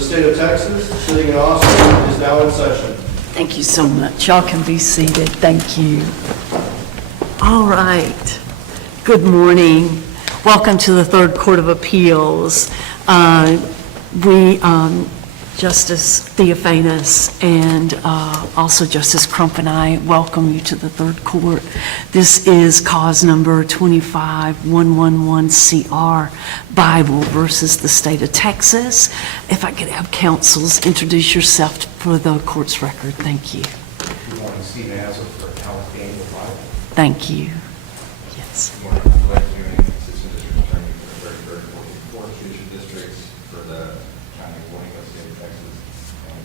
the state of Texas, sitting in Austin, is now in session. Thank you so much. Y'all can be seated. Thank you. All right. Good morning. Welcome to the Third Court of Appeals. Justice Theophanis and also Justice Crump and I welcome you to the Third Court. This is cause number 25111CR, Bible versus the state of Texas. If I could have counsels introduce yourself for the court's record. Thank you. Good morning, Steve Azza for Alice Daniel Bible. Thank you. Yes. Good morning, I'm Greg Ewing, Assistant District Attorney for the 33rd and 14th Judicial Districts for the County of Waco, State of Texas. And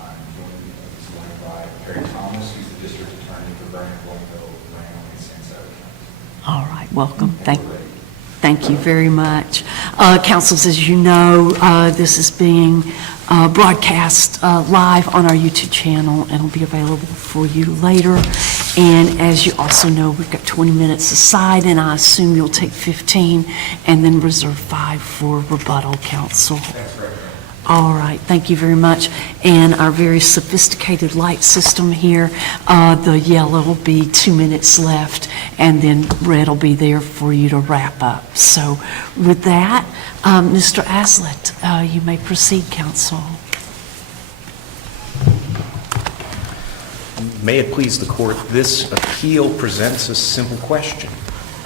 I'm joined this morning by Perry Thomas, who's the District Attorney for Vernon, Waco, Reno, and San Saba counties. All right. Welcome. And we're ready. Thank you very much. Councils, as you know, this is being broadcast live on our YouTube channel and will be available for you later. And as you also know, we've got 20 minutes aside, and I assume you'll take 15 and then reserve 5 for rebuttal, counsel. That's right. All right, thank you very much. And our very sophisticated light system here, the yellow will be 2 minutes left, and then red will be there for you to wrap up. So with that, Mr. Aslett, you may proceed, counsel. May it please the court, this appeal presents a simple question.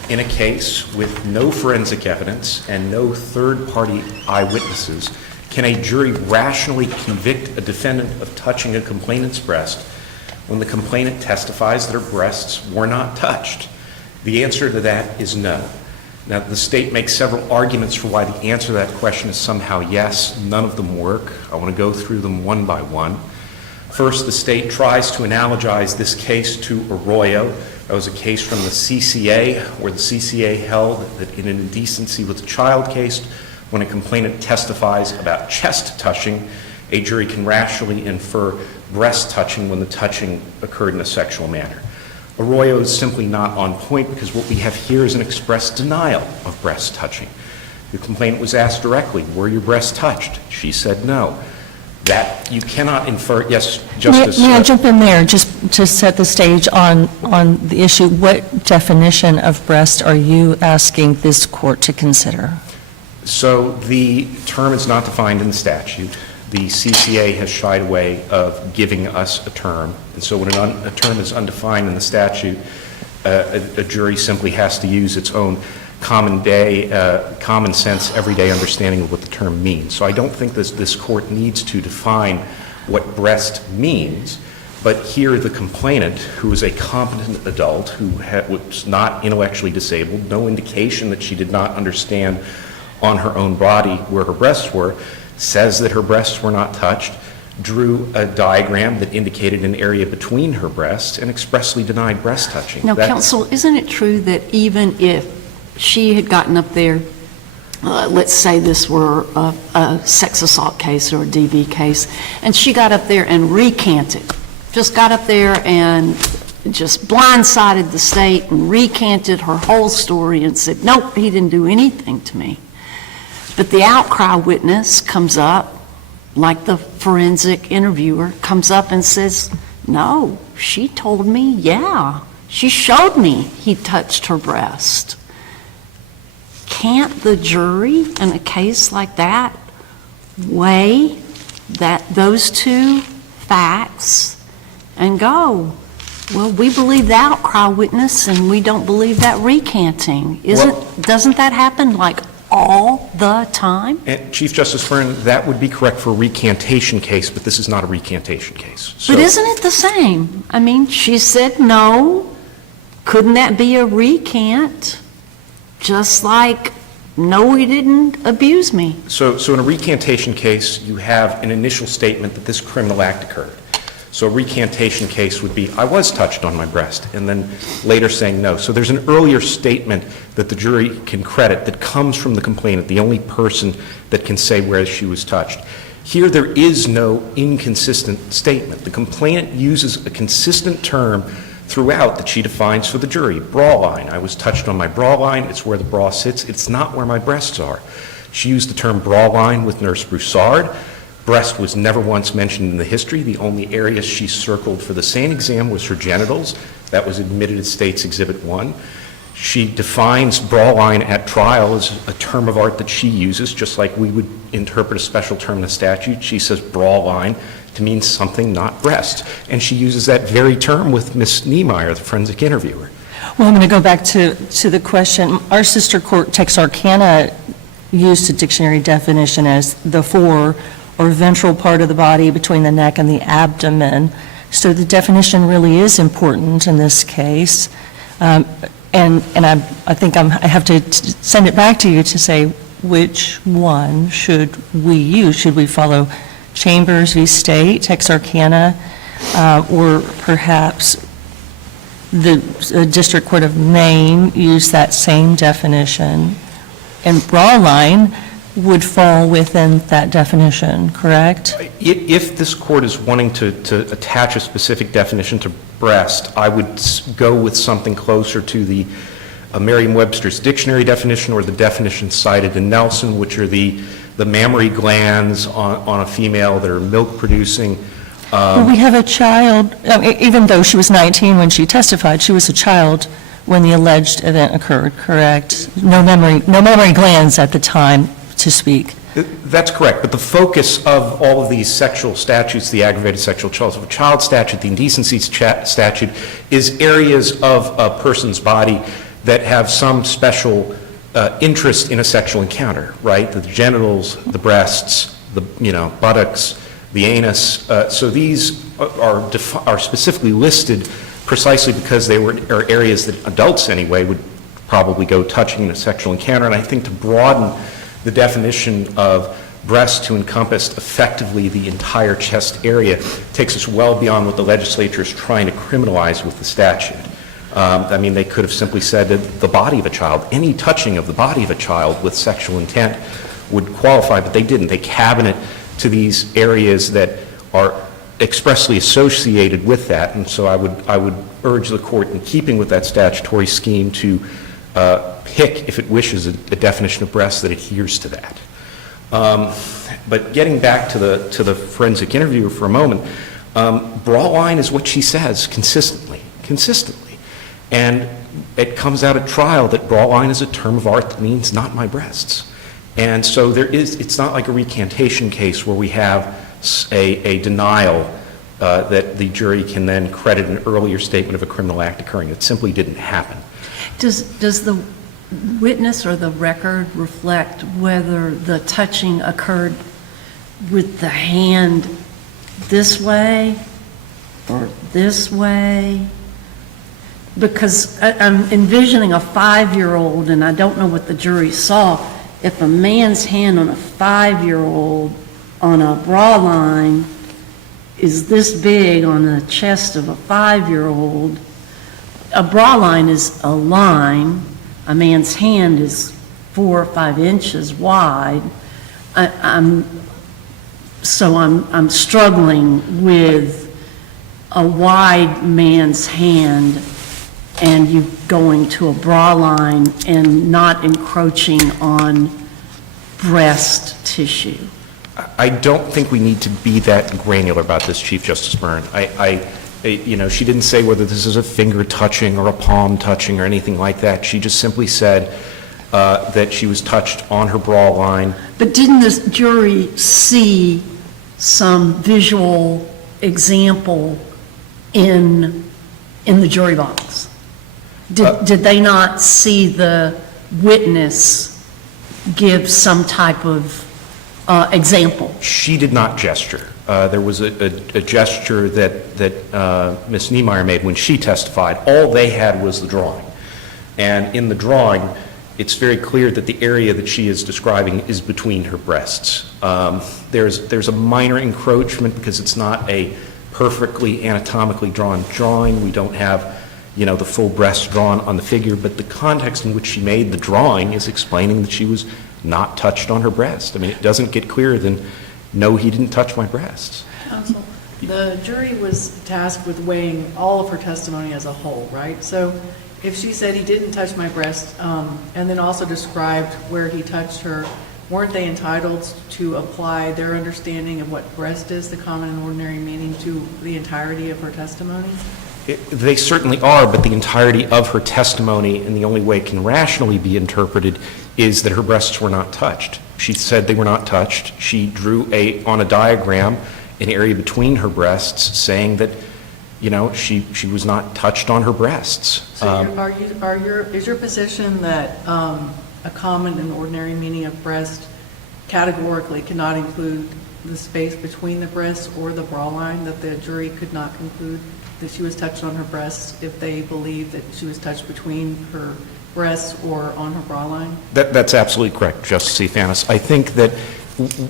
In a case with no forensic evidence and no third-party eyewitnesses, can a jury rationally convict a defendant of touching a complainant's breast when the complainant testifies that her breasts were not touched? The answer to that is no. Now, the state makes several arguments for why the answer to that question is somehow yes. None of them work. I want to go through them one by one. First, the state tries to analogize this case to Arroyo. That was a case from the CCA, where the CCA held that in an indecency with a child case, when a complainant testifies about chest touching, a jury can rationally infer breast touching when the touching occurred in a sexual manner. Arroyo is simply not on point because what we have here is an express denial of breast touching. The complainant was asked directly, were your breasts touched? She said no. That you cannot infer. Yes, Justice. May I jump in there just to set the stage on the issue? What definition of breast are you asking this court to consider? So the term is not defined in the statute. The CCA has shied away of giving us a term. And so when a term is undefined in the statute, a jury simply has to use its own common sense, everyday understanding of what the term means. So I don't think this court needs to define what breast means. But here the complainant, who is a competent adult, who was not intellectually disabled, no indication that she did not understand on her own body where her breasts were, says that her breasts were not touched, drew a diagram that indicated an area between her breasts, and expressly denied breast touching. Now, counsel, isn't it true that even if she had gotten up there, let's say this were a sex assault case or a DV case, and she got up there and recanted, just got up there and just blindsided the state and recanted her whole story and said, nope, he didn't do anything to me. But the outcry witness comes up, like the forensic interviewer, comes up and says, no, she told me, yeah, she showed me he touched her breast. Can't the jury in a case like that weigh those two facts and go, well, we believe the outcry witness and we don't believe that recanting? Doesn't that happen like all the time? And Chief Justice Byrne, that would be correct for a recantation case, but this is not a recantation case. So, but isn't it the same? I mean, she said no. Couldn't that be a recant? Just like, no, he didn't abuse me. So in a recantation case, you have an initial statement that this criminal act occurred. So a recantation case would be, I was touched on my breast, and then later saying no. So there's an earlier statement that the jury can credit that comes from the complainant, the only person that can say where she was touched. Here there is no inconsistent statement. The complainant uses a consistent term throughout that she defines for the jury. Bra line, I was touched on my bra line, it's where the bra sits, it's not where my breasts are. She used the term bra line with Nurse Broussard. Breast was never once mentioned in the history. The only area she circled for the same exam was her genitals. That was admitted as State's Exhibit 1. She defines bra line at trial as a term of art that she uses, just like we would interpret a special term in a statute. She says bra line to mean something not breast. And she uses that very term with Ms. Niemeyer, the forensic interviewer. Well, I'm going to go back to the question. Our sister court, Texarkana, used a dictionary definition as the fore or ventral part of the body between the neck and the abdomen. So the definition really is important in this case. And I think I have to send it back to you to say, which one should we use? Should we follow Chambers v. State, Texarkana, or perhaps the District Court of Maine use that same definition? And bra line would fall within that definition, correct? If this court is wanting to attach a specific definition to breast, I would go with something closer to the Merriam-Webster's dictionary definition or the definition cited in Nelson, which are the mammary glands on a female that are milk-producing. But we have a child, even though she was 19 when she testified, she was a child when the alleged event occurred, correct? No memory glands at the time to speak. That's correct, but the focus of all of these sexual statutes, the aggravated sexual child statute, the indecency statute, is areas of a person's body that have some special interest in a sexual encounter, right? The genitals, the breasts, the buttocks, the anus. So these are specifically listed precisely because they are areas that adults anyway would probably go touching in a sexual encounter. And I think to broaden the definition of breast to encompass effectively the entire chest area takes us well beyond what the legislature is trying to criminalize with the statute. I mean, they could have simply said that the body of a child, any touching of the body of a child with sexual intent would qualify, but they didn't. They cabinet to these areas that are expressly associated with that, and so I would urge the court, in keeping with that statutory scheme, to pick, if it wishes, a definition of breast that adheres to that. But getting back to the forensic interviewer for a moment, bra line is what she says consistently. And it comes out at trial that bra line is a term of art that means not my breasts. And so it's not like a recantation case where we have a denial that the jury can then credit an earlier statement of a criminal act occurring. It simply didn't happen. Does the witness or the record reflect whether the touching occurred with the hand this way or this way? Because I'm envisioning a 5-year-old, and I don't know what the jury saw. If a man's hand on a 5-year-old on a bra line is this big on the chest of a 5-year-old, a bra line is a line, a man's hand is 4 or 5 inches wide. I'm struggling with a wide man's hand and you going to a bra line and not encroaching on breast tissue. I don't think we need to be that granular about this, Chief Justice Byrne. She didn't say whether this is a finger touching or a palm touching or anything like that. She just simply said that she was touched on her bra line. But didn't the jury see some visual example in the jury box? Did they not see the witness give some type of example? She did not gesture. There was a gesture that Ms. Niemeyer made when she testified. All they had was the drawing. And in the drawing, it's very clear that the area that she is describing is between her breasts. There's a minor encroachment because it's not a perfectly anatomically drawn drawing. We don't have, the full breast drawn on the figure, but the context in which she made the drawing is explaining that she was not touched on her breast. I mean, it doesn't get clearer than, no, he didn't touch my breasts. Counsel, the jury was tasked with weighing all of her testimony as a whole, right? So if she said he didn't touch my breast, and then also described where he touched her weren't they entitled to apply their understanding of what breast is, the common and ordinary meaning, to the entirety of her testimony? They certainly are, but the entirety of her testimony, and the only way it can rationally be interpreted, is that her breasts were not touched. She said they were not touched. She drew on a diagram an area between her breasts, saying that, she was not touched on her breasts. So is your position that a common and ordinary meaning of breast categorically cannot include the space between the breasts or the bra line, that the jury could not conclude that she was touched on her breasts if they believe that she was touched between her breasts or on her bra line? That's absolutely correct, Justice Stefanis. I think that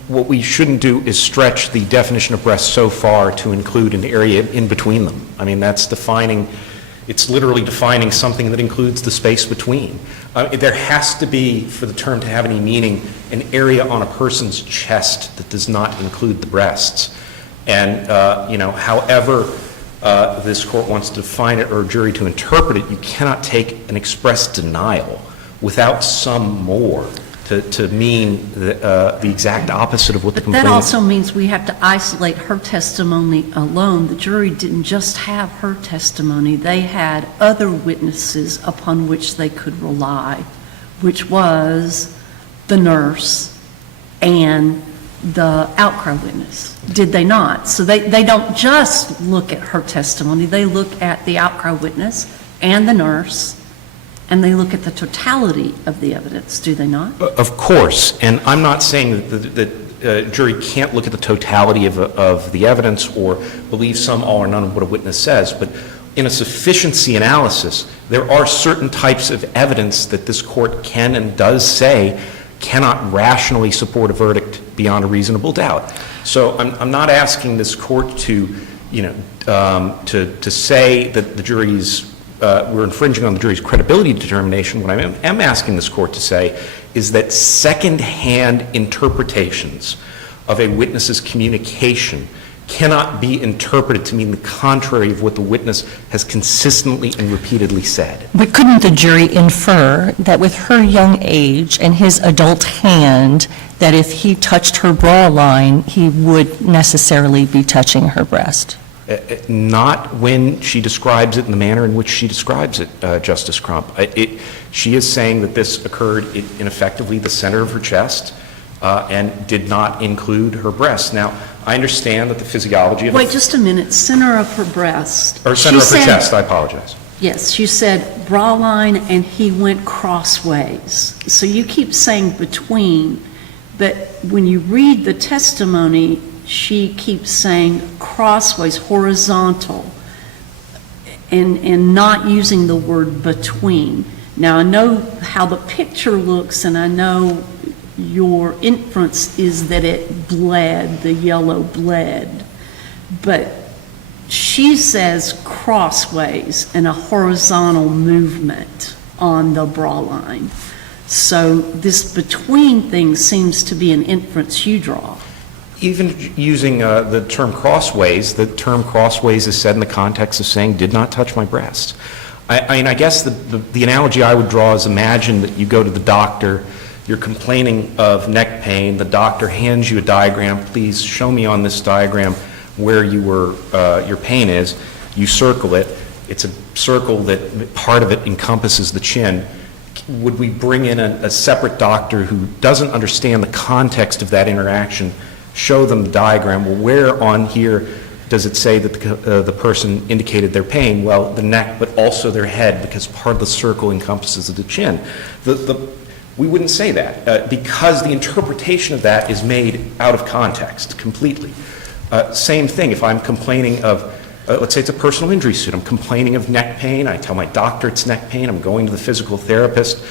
what we shouldn't do is stretch the definition of breast so far to include an area in between them. I mean, it's literally defining something that includes the space between. There has to be, for the term to have any meaning, an area on a person's chest that does not include the breasts. And, however this court wants to define it or a jury to interpret it, you cannot take an express denial without some more to mean the exact opposite of what the But complaint that is. also means we have to isolate her testimony alone. The jury didn't just have her testimony. They had other witnesses upon which they could rely, which was the nurse and the outcry witness. Did they not? So they don't just look at her testimony. They look at the outcry witness and the nurse, and they look at the totality of the evidence, do they not? Of course, and I'm not saying that the jury can't look at the totality of the evidence or believe some, all, or none of what a witness says, but in a sufficiency analysis, there are certain types of evidence that this court can and does say cannot rationally support a verdict beyond a reasonable doubt. So I'm not asking this court to say that the jury's we're infringing on the jury's credibility determination. What I am asking this court to say is that second-hand interpretations of a witness's communication cannot be interpreted to mean the contrary of what the witness has consistently and repeatedly said. But couldn't the jury infer that with her young age and his adult hand, that if he touched her bra line, he would necessarily be touching her breast? Not when she describes it in the manner in which she describes it, Justice Crump. She is saying that this occurred in effectively the center of her chest and did not include her breast. Now, I understand that the physiology of Wait just a minute, center of her breast. or center She of her said- chest, I apologize. Yes, you said bra line and he went crossways. So you keep saying between, but when you read the testimony, she keeps saying crossways, horizontal, and not using the word between. Now, I know how the picture looks, and I know your inference is that it bled, the yellow bled, but she says crossways and a horizontal movement on the bra line. So this between thing seems to be an inference you draw. Even using the term crossways is said in the context of saying, did not touch my breast. I guess the analogy I would draw is imagine that you go to the doctor, you're complaining of neck pain, the doctor hands you a diagram, please show me on this diagram where your pain is. You circle it. It's a circle that part of it encompasses the chin. Would we bring in a separate doctor who doesn't understand the context of that interaction, show them the diagram? Well, where on here does it say that the person indicated their pain? Well, the neck, but also their head, because part of the circle encompasses the chin. We wouldn't say that because the interpretation of that is made out of context completely. Same thing, if I'm complaining of, let's say it's a personal injury suit, I'm complaining of neck pain, I tell my doctor it's neck pain, I'm going to the physical therapist.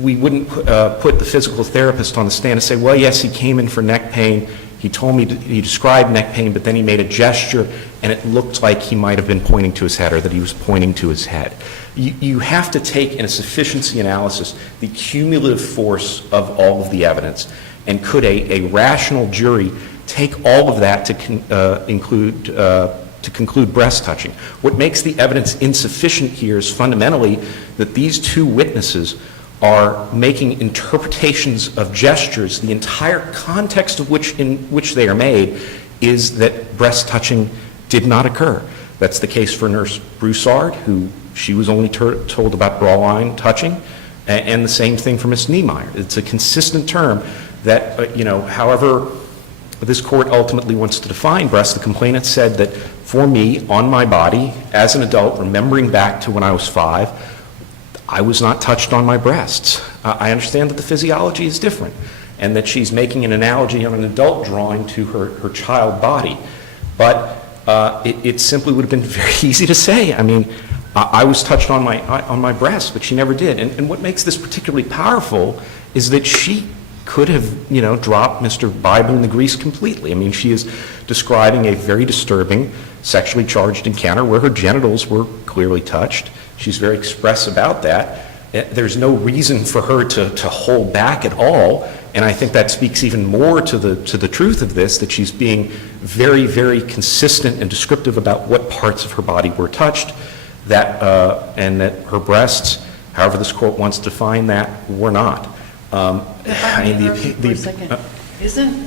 We wouldn't put the physical therapist on the stand and say, well, yes, he came in for neck pain, he told me, he described neck pain, but then he made a gesture and it looked like he might have been pointing to his head or that he was pointing to his head. You have to take in a sufficiency analysis the cumulative force of all of the evidence, and could a rational jury take all of that to conclude breast touching? What makes the evidence insufficient here is fundamentally that these two witnesses are making interpretations of gestures, the entire context of in which they are made is that breast touching did not occur. That's the case for Nurse Broussard, who she was only told about bra line touching, and the same thing for Ms. Niemeyer. It's a consistent term that, however this court ultimately wants to define breast, the complainant said that for me, on my body, as an adult, remembering back to when I was 5, I was not touched on my breasts. I understand that the physiology is different and that she's making an analogy on an adult drawing to her child body. But it simply would have been very easy to say. I mean, I was touched on my breasts, but she never did. And what makes this particularly powerful is that she could have, dropped Mr. Bible in the grease completely. I mean, she is describing a very disturbing sexually charged encounter where her genitals were clearly touched. She's very express about that. There's no reason for her to hold back at all, and I think that speaks even more to the truth of this, that she's being very, very consistent and descriptive about what parts of her body were touched, and that her breasts, however this court wants to define that, were not. If I may interrupt you for a second, isn't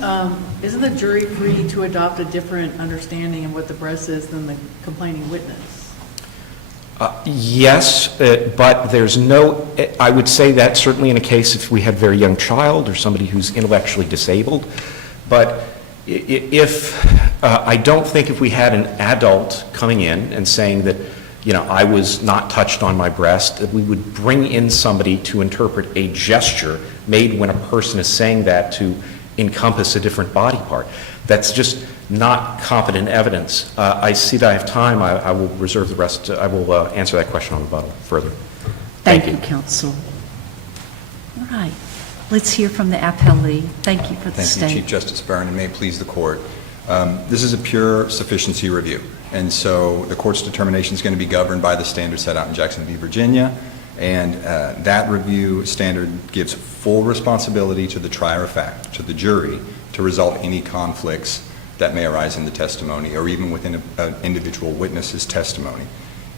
the jury free to adopt a different understanding of what the breast is than the complaining witness? Yes, but there's no, I would say that certainly in a case if we had a very young child or somebody who's intellectually disabled. But I don't think if we had an adult coming in and saying that, I was not touched on my breast, that we would bring in somebody to interpret a gesture made when a person is saying that to encompass a different body part. That's just not competent evidence. I see that I have time. I will reserve the rest. I will answer that question on rebuttal further. Thank you, counsel. All right. Let's hear from the appellee. Thank you for the statement. Thank you, Chief Justice Byrne, and may it please the court. This is a pure sufficiency review, and so the court's determination is going to be governed by the standard set out in Jackson v. Virginia, and that review standard gives full responsibility to the trier of fact, to the jury, to resolve any conflicts that may arise in the testimony or even within an individual witness's testimony.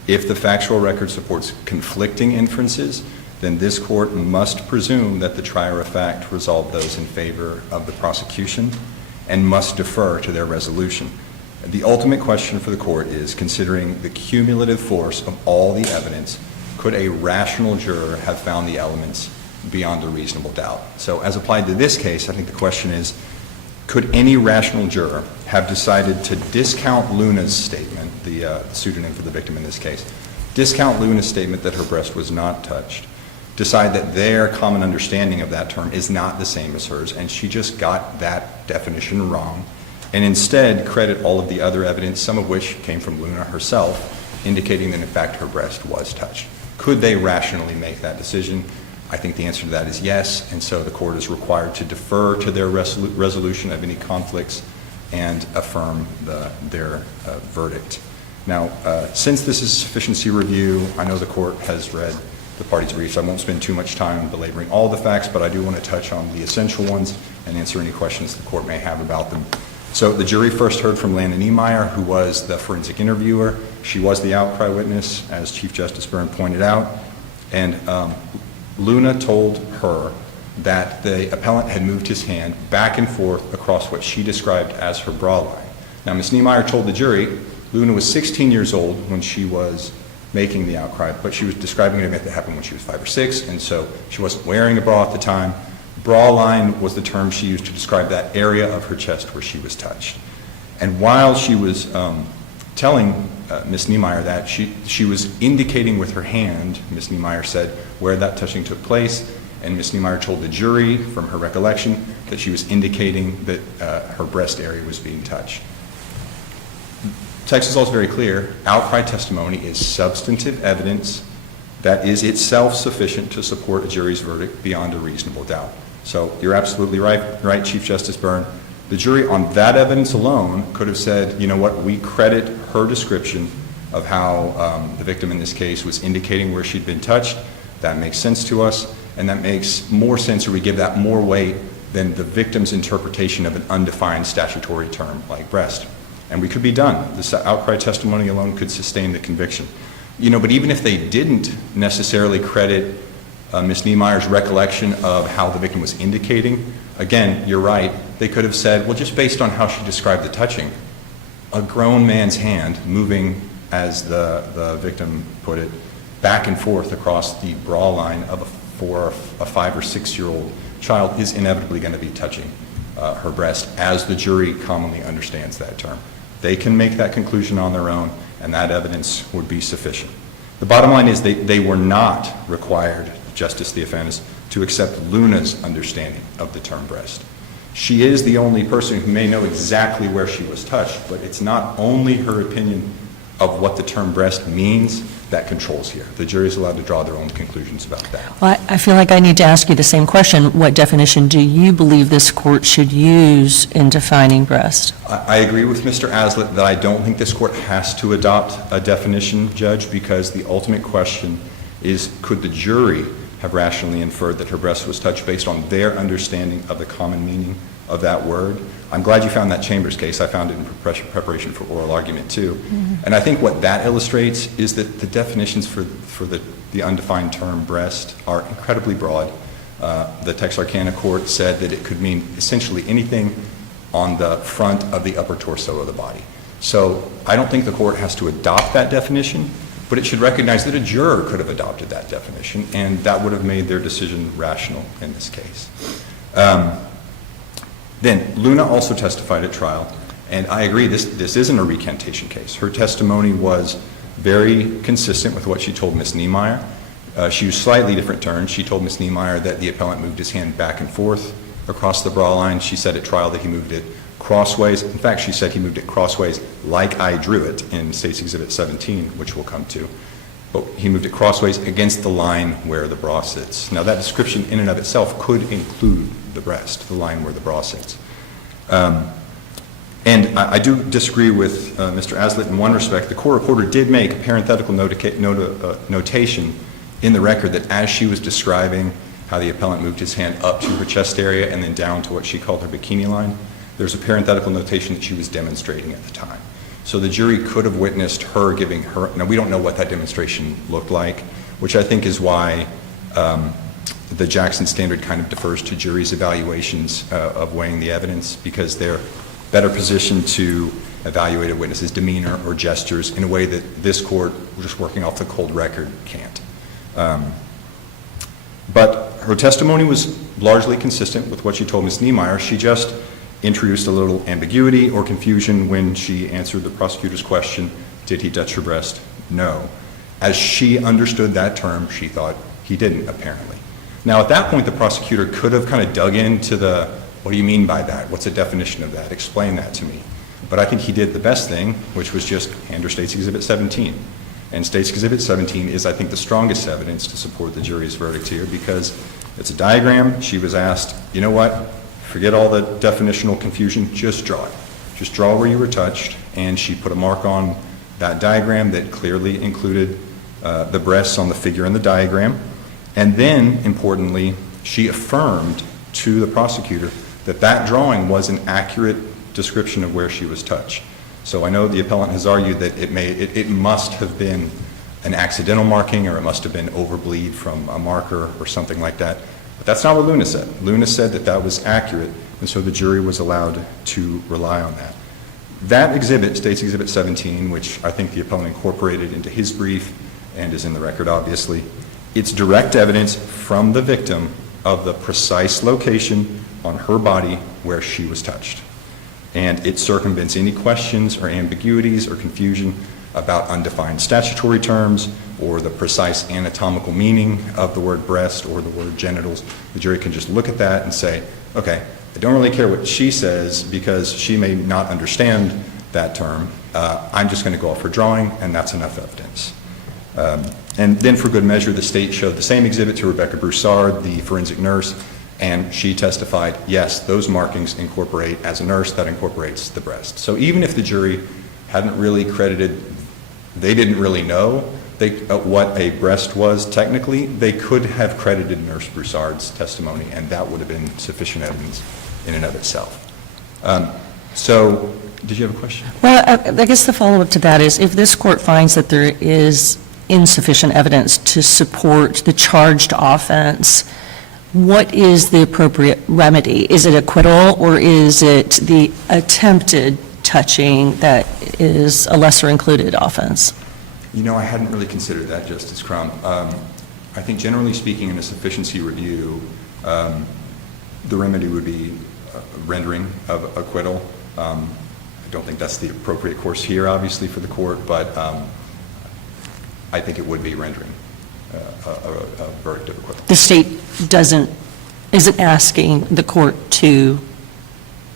If the factual record supports conflicting inferences, then this court must presume that the trier of fact resolved those in favor of the prosecution and must defer to their resolution. The ultimate question for the court is, considering the cumulative force of all the evidence, could a rational juror have found the elements beyond a reasonable doubt? So as applied to this case, I think the question is, could any rational juror have decided to discount Luna's statement, the pseudonym for the victim in this case, discount Luna's statement that her breast was not touched, decide that their common understanding of that term is not the same as hers, and she just got that definition wrong, and instead credit all of the other evidence, some of which came from Luna herself, indicating that in fact her breast was touched? Could they rationally make that decision? I think the answer to that is yes, and so the court is required to defer to their resolution of any conflicts and affirm their verdict. Now, since this is a sufficiency review, I know the court has read the parties' briefs. I won't spend too much time belaboring all the facts, but I do want to touch on the essential ones and answer any questions the court may have about them. So the jury first heard from Lana Niemeyer, who was the forensic interviewer. She was the outcry witness, as Chief Justice Byrne pointed out, and Luna told her that the appellant had moved his hand back and forth across what she described as her bra line. Now, Ms. Niemeyer told the jury Luna was 16 years old when she was making the outcry, but she was describing an event that happened when she was 5 or 6, and so she wasn't wearing a bra at the time. Bra line was the term she used to describe that area of her chest where she was touched. And while she was telling Ms. Niemeyer that, she was indicating with her hand, Ms. Niemeyer said, where that touching took place, and Ms. Niemeyer told the jury, from her recollection, that she was indicating that her breast area was being touched. Texas law is very clear. Outcry testimony is substantive evidence that is itself sufficient to support a jury's verdict beyond a reasonable doubt. So you're absolutely right, Chief Justice Byrne. The jury on that evidence alone could have said, you know what, we credit her description of how the victim in this case was indicating where she'd been touched. That makes sense to us, and that makes more sense, or we give that more weight than the victim's interpretation of an undefined statutory term like breast. And we could be done. This outcry testimony alone could sustain the conviction. You know, but even if they didn't necessarily credit Ms. Niemeyer's recollection of how the victim was indicating. Again, you're right. They could have said, well, just based on how she described the touching, a grown man's hand moving, as the victim put it, back and forth across the bra line of a 5 or 6 year old child is inevitably going to be touching her breast, as the jury commonly understands that term. They can make that conclusion on their own, and that evidence would be sufficient. The bottom line is they were not required, Justice Theophanis, to accept Luna's understanding of the term breast. She is the only person who may know exactly where she was touched, but it's not only her opinion of what the term breast means that controls here. The jury is allowed to draw their own conclusions about that. Well, I feel like I need to ask you the same question. What definition do you believe this court should use in defining breast? I agree with Mr. Aslett that I don't think this court has to adopt a definition, Judge, because the ultimate question is, could the jury have rationally inferred that her breast was touched based on their understanding of the common meaning of that word? I'm glad you found that Chambers case. I found it in preparation for oral argument, too. Mm-hmm. And I think what that illustrates is that the definitions for the undefined term breast are incredibly broad. The Texarkana court said that it could mean essentially anything on the front of the upper torso of the body. So I don't think the court has to adopt that definition, but it should recognize that a juror could have adopted that definition, and that would have made their decision rational in this case. Then, Luna also testified at trial, and I agree, this isn't a recantation case. Her testimony was very consistent with what she told Ms. Niemeyer. She used slightly different terms. She told Ms. Niemeyer that the appellant moved his hand back and forth across the bra line. She said at trial that he moved it crossways. In fact, she said he moved it crossways like I drew it in State's Exhibit 17, which we'll come to. But he moved it crossways against the line where the bra sits. Now, that description in and of itself could include the breast, the line where the bra sits. And I do disagree with Mr. Aslett in one respect. The court reporter did make a parenthetical notation in the record that as she was describing how the appellant moved his hand up to her chest area and then down to what she called her bikini line, there's a parenthetical notation that she was demonstrating at the time. So the jury could have witnessed her giving her, now we don't know what that demonstration looked like, which I think is why the Jackson standard kind of defers to juries' evaluations of weighing the evidence, because they're better positioned to evaluate a witness's demeanor or gestures in a way that this court, just working off the cold record, can't. But her testimony was largely consistent with what she told Ms. Niemeyer. She just introduced a little ambiguity or confusion when she answered the prosecutor's question, did he touch her breast? No. As she understood that term, she thought he didn't, apparently. Now, at that point, the prosecutor could have kind of dug into the, what do you mean by that? What's the definition of that? Explain that to me. But I think he did the best thing, which was just hand her State's Exhibit 17. And State's Exhibit 17 is, I think, the strongest evidence to support the jury's verdict here, because it's a diagram. She was asked, you know what, forget all the definitional confusion, just draw it. Just draw where you were touched. And she put a mark on that diagram that clearly included the breasts on the figure in the diagram. And then, importantly, she affirmed to the prosecutor that that drawing was an accurate description of where she was touched. So I know the appellant has argued that it must have been an accidental marking, or it must have been overbleed from a marker or something like that. But that's not what Luna said. Luna said that that was accurate, and so the jury was allowed to rely on that. That exhibit, State's Exhibit 17, which I think the appellant incorporated into his brief and is in the record, obviously, it's direct evidence from the victim of the precise location on her body where she was touched. And it circumvents any questions or ambiguities or confusion about undefined statutory terms or the precise anatomical meaning of the word breast or the word genitals. The jury can just look at that and say, okay, I don't really care what she says because she may not understand that term. I'm just going to go off her drawing, and that's enough evidence. And then for good measure, the State showed the same exhibit to Rebecca Broussard, the forensic nurse, and she testified, yes, those markings incorporate, as a nurse, that incorporates the breast. So even if the jury hadn't really credited, they didn't really know what a breast was technically, they could have credited Nurse Broussard's testimony, and that would have been sufficient evidence in and of itself. Did you have a question? Well, I guess the follow-up to that is, if this court finds that there is insufficient evidence to support the charged offense, what is the appropriate remedy? Is it acquittal, or is it the attempted touching that is a lesser included offense? You know, I hadn't really considered that, Justice Crum. I think generally speaking, in a sufficiency review, the remedy would be rendering of acquittal. I don't think that's the appropriate course here, obviously, for the court, but I think it would be rendering a verdict of acquittal. The state isn't asking the court to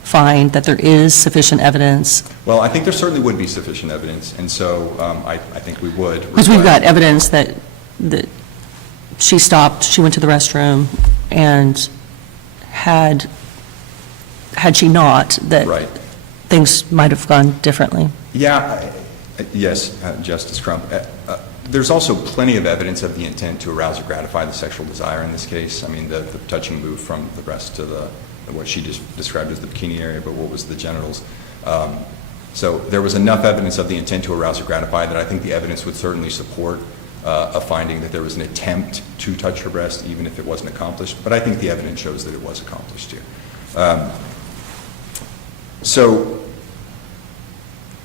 find that there is sufficient evidence? Well, I think there certainly would be sufficient evidence, and so I think we would. Because we've got evidence that she stopped, she went to the restroom, and had she not, that Right. things might have gone differently. Yeah, yes, Justice Crump. There's also plenty of evidence of the intent to arouse or gratify the sexual desire in this case. I mean, the touching moved from the breast to what she just described as the bikini area, but what was the genitals. So there was enough evidence of the intent to arouse or gratify that I think the evidence would certainly support a finding that there was an attempt to touch her breast, even if it wasn't accomplished. But I think the evidence shows that it was accomplished here. So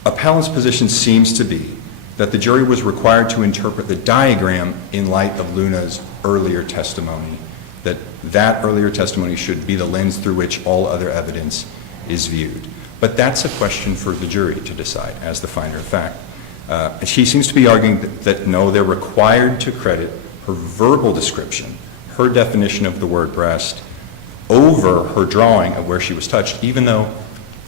appellant's position seems to be that the jury was required to interpret the diagram in light of Luna's earlier testimony, that earlier testimony should be the lens through which all other evidence is viewed. But that's a question for the jury to decide as the finder of fact. She seems to be arguing that no, they're required to credit her verbal description, her definition of the word breast, over her drawing of where she was touched, even though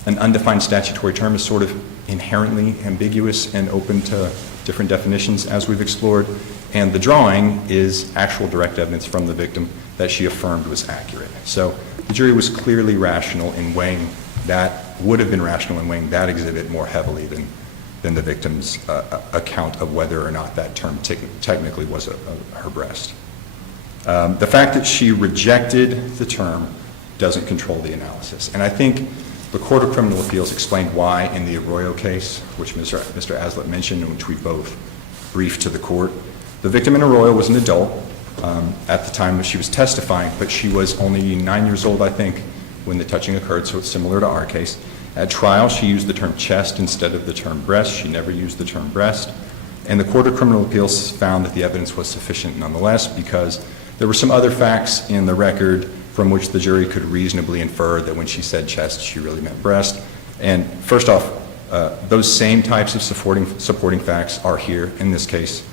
an undefined statutory term is sort of inherently ambiguous and open to different definitions, as we've explored. And the drawing is actual direct evidence from the victim that she affirmed was accurate. So the jury was clearly rational in weighing that, would have been rational in weighing that exhibit more heavily than the victim's account of whether or not that term technically was her breast. The fact that she rejected the term doesn't control the analysis. And I think the Court of Criminal Appeals explained why in the Arroyo case, which Mr. Aslett mentioned and which we both briefed to the court. The victim in Arroyo was an adult at the time that she was testifying, but she was only 9 years old, I think, when the touching occurred, so it's similar to our case. At trial, she used the term chest instead of the term breast. She never used the term breast. And the Court of Criminal Appeals found that the evidence was sufficient nonetheless because there were some other facts in the record from which the jury could reasonably infer that when she said chest, she really meant breast. And first off, those same types of supporting facts are here in this case.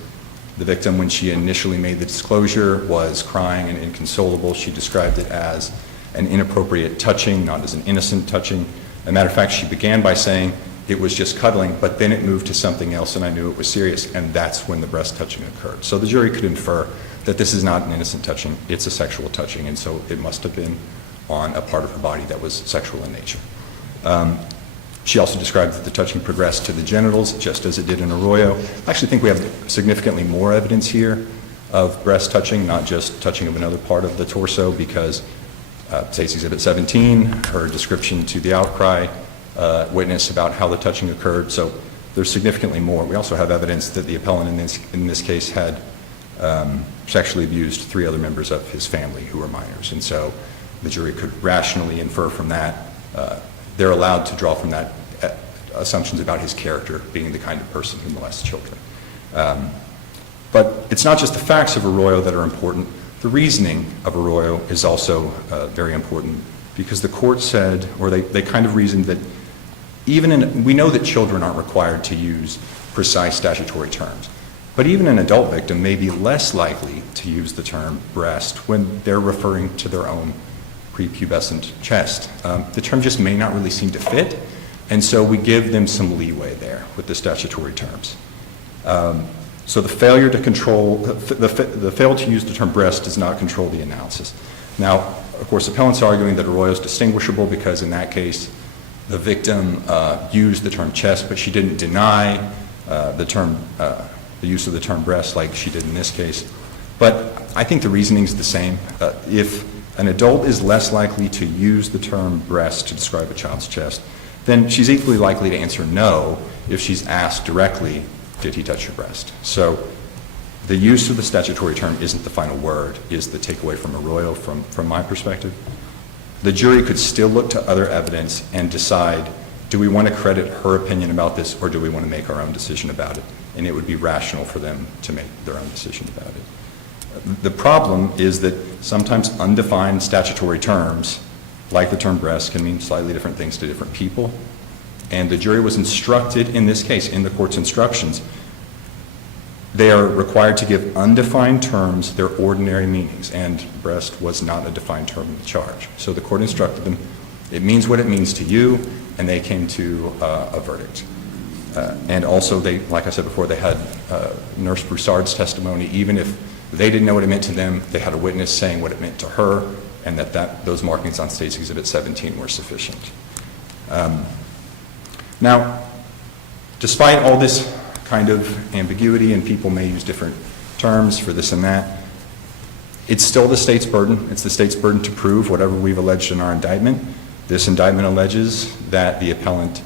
The victim, when she initially made the disclosure, was crying and inconsolable. She described it as an inappropriate touching, not as an innocent touching. As a matter of fact, she began by saying it was just cuddling, but then it moved to something else and I knew it was serious, and that's when the breast touching occurred. So the jury could infer that this is not an innocent touching, it's a sexual touching, and so it must have been on a part of her body that was sexual in nature. She also described that the touching progressed to the genitals, just as it did in Arroyo. I actually think we have significantly more evidence here of breast touching, not just touching of another part of the torso, because State's Exhibit 17, her description to the outcry witness about how the touching occurred, so there's significantly more. We also have evidence that the appellant in this case had sexually abused 3 other members of his family who were minors, and so the jury could rationally infer from that. They're allowed to draw from that assumptions about his character being the kind of person who molests children. But it's not just the facts of Arroyo that are important. The reasoning of Arroyo is also very important because the court said, or they kind of reasoned that we know that children aren't required to use precise statutory terms, but even an adult victim may be less likely to use the term breast when they're referring to their own prepubescent chest. The term just may not really seem to fit, and so we give them some leeway there with the statutory terms. So the failure to control, the failure to use the term breast does not control the analysis. Now, of course, appellants are arguing that Arroyo is distinguishable because in that case, the victim used the term chest, but she didn't deny the use of the term breast like she did in this case. But I think the reasoning is the same. If an adult is less likely to use the term breast to describe a child's chest, then she's equally likely to answer no if she's asked directly, did he touch your breast? So the use of the statutory term isn't the final word, is the takeaway from Arroyo from my perspective. The jury could still look to other evidence and decide, do we want to credit her opinion about this, or do we want to make our own decision about it? And it would be rational for them to make their own decision about it. The problem is that sometimes undefined statutory terms, like the term breast, can mean slightly different things to different people. And the jury was instructed in this case, in the court's instructions, they are required to give undefined terms their ordinary meanings, and breast was not a defined term in the charge. So the court instructed them, it means what it means to you, and they came to a verdict. And also, they, like I said before, they had Nurse Broussard's testimony. Even if they didn't know what it meant to them, they had a witness saying what it meant to her, and that those markings on State's Exhibit 17 were sufficient. Now, despite all this kind of ambiguity, and people may use different terms for this and that, it's still the State's burden. It's the State's burden to prove whatever we've alleged in our indictment. This indictment alleges that the appellant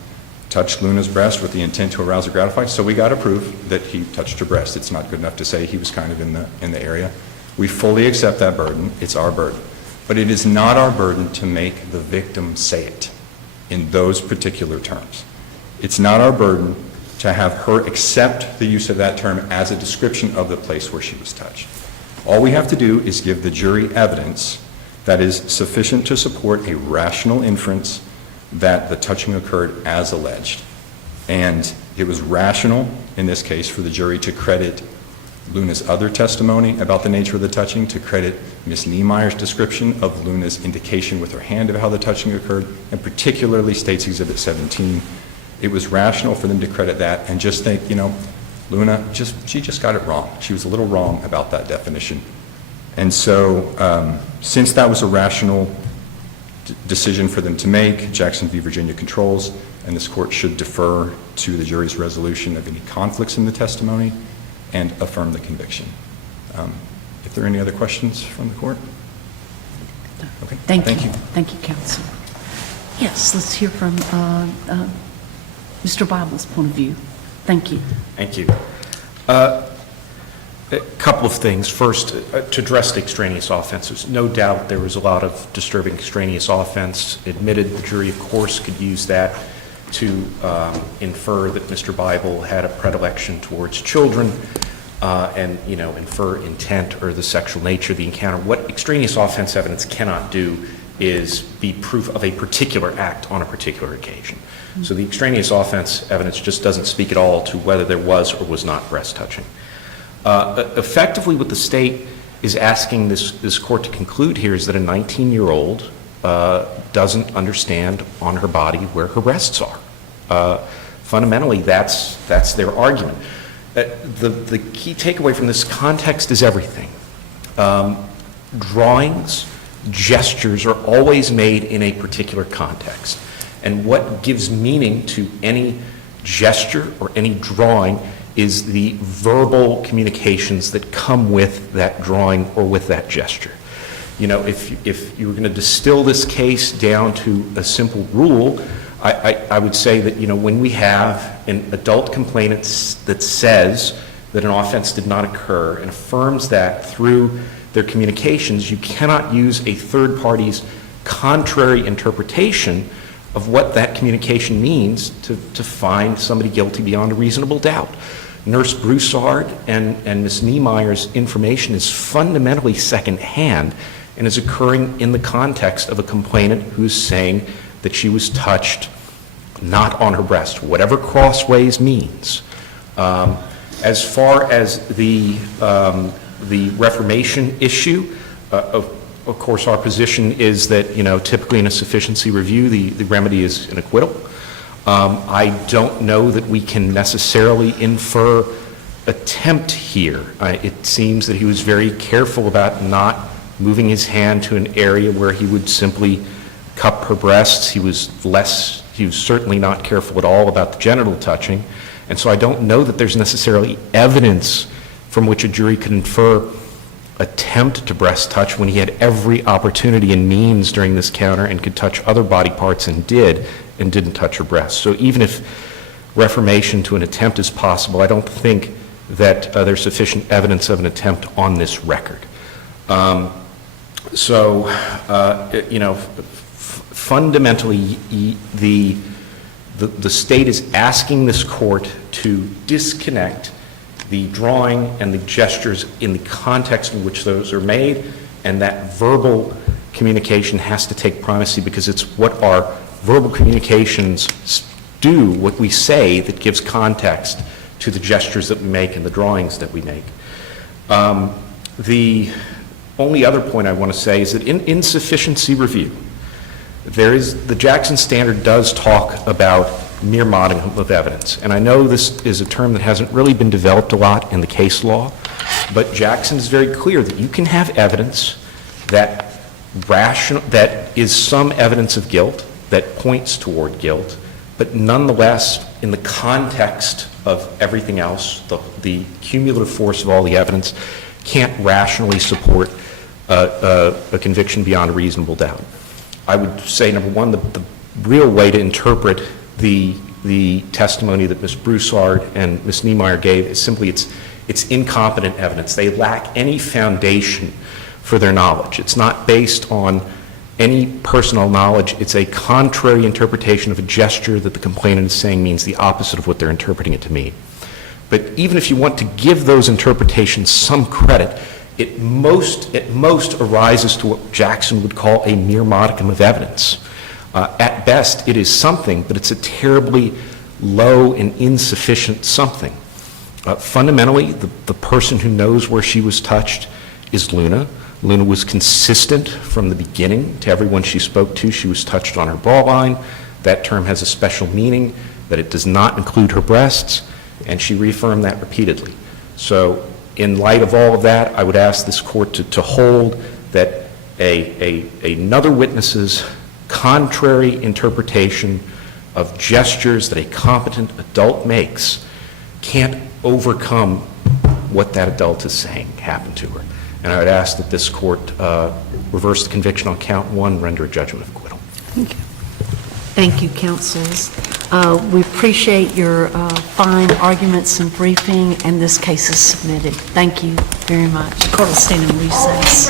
touched Luna's breast with the intent to arouse or gratify, so we got to prove that he touched her breast. It's not good enough to say he was kind of in the area. We fully accept that burden. It's our burden. But it is not our burden to make the victim say it in those particular terms. It's not our burden to have her accept the use of that term as a description of the place where she was touched. All we have to do is give the jury evidence that is sufficient to support a rational inference that the touching occurred as alleged. And it was rational in this case for the jury to credit Luna's other testimony about the nature of the touching, to credit Ms. Niemeyer's description of Luna's indication with her hand of how the touching occurred, and particularly State's Exhibit 17. It was rational for them to credit that and just think, you know, Luna, she just got it wrong. She was a little wrong about that definition. And so since that was a rational decision for them to make, Jackson v. Virginia controls, and this court should defer to the jury's resolution of any conflicts in the testimony and affirm the conviction. If there are any other questions from the court? Okay. Thank you. Thank you, counsel. Yes, let's hear from Mr. Bible's point of view. Thank you. Thank you. A couple of things. First, to address the extraneous offenses. No doubt there was a lot of disturbing extraneous offense. Admitted the jury, of course, could use that to infer that Mr. Bible had a predilection towards children and, you know, infer intent or the sexual nature of the encounter. What extraneous offense evidence cannot do is be proof of a particular act on a particular occasion. So the extraneous offense evidence just doesn't speak at all to whether there was or was not breast touching. Effectively, what the State is asking this court to conclude here is that a 19-year-old doesn't understand on her body where her breasts are. Fundamentally, that's their argument. The key takeaway from this context is everything. Drawings, gestures are always made in a particular context. And what gives meaning to any gesture or any drawing is the verbal communications that come with that drawing or with that gesture. You know, if you were going to distill this case down to a simple rule, I would say that, you know, when we have an adult complainant that says that an offense did not occur and affirms that through their communications, you cannot use a third party's contrary interpretation of what that communication means to find somebody guilty beyond a reasonable doubt. Nurse Broussard and Ms. Niemeyer's information is fundamentally secondhand and is occurring in the context of a complainant who's saying that she was touched not on her breast, whatever crossways means. As far as the reformation issue, of course, our position is that, you know, typically in a sufficiency review, the remedy is an acquittal. I don't know that we can necessarily infer attempt here. It seems that he was very careful about not moving his hand to an area where he would simply cup her breasts. He was certainly not careful at all about the genital touching. And so I don't know that there's necessarily evidence from which a jury could infer attempt to breast touch when he had every opportunity and means during this encounter and could touch other body parts and didn't touch her breast. So even if reformation to an attempt is possible, I don't think that there's sufficient evidence of an attempt on this record. Fundamentally, the state is asking this court to disconnect the drawing and the gestures in the context in which those are made, and that verbal communication has to take primacy because it's what our verbal communications do, what we say, that gives context to the gestures that we make and the drawings that we make. The only other point I want to say is that in insufficiency review, the Jackson Standard does talk about mere modicum of evidence. And I know this is a term that hasn't really been developed a lot in the case law, but Jackson is very clear that you can have evidence that is some evidence of guilt, that points toward guilt, but nonetheless, in the context of everything else, the cumulative force of all the evidence can't rationally support a conviction beyond a reasonable doubt. I would say, number one, the real way to interpret the testimony that Ms. Broussard and Ms. Niemeyer gave is simply it's incompetent evidence. They lack any foundation for their knowledge. It's not based on any personal knowledge. It's a contrary interpretation of a gesture that the complainant is saying means the opposite of what they're interpreting it to mean. But even if you want to give those interpretations some credit, it most arises to what Jackson would call a mere modicum of evidence. At best, it is something, but it's a terribly low and insufficient something. Fundamentally, the person who knows where she was touched is Luna. Luna was consistent from the beginning to everyone she spoke to. She was touched on her bra line. That term has a special meaning, that it does not include her breasts, and she reaffirmed that repeatedly. So in light of all of that, I would ask this court to hold that another witness's contrary interpretation of gestures that a competent adult makes can't overcome what that adult is saying happened to her. And I would ask that this court reverse the conviction on count one, render a judgment of acquittal. Thank you. Thank you, counsels. We appreciate your fine arguments and briefing, and this case is submitted. Thank you very much. Court will stand in recess.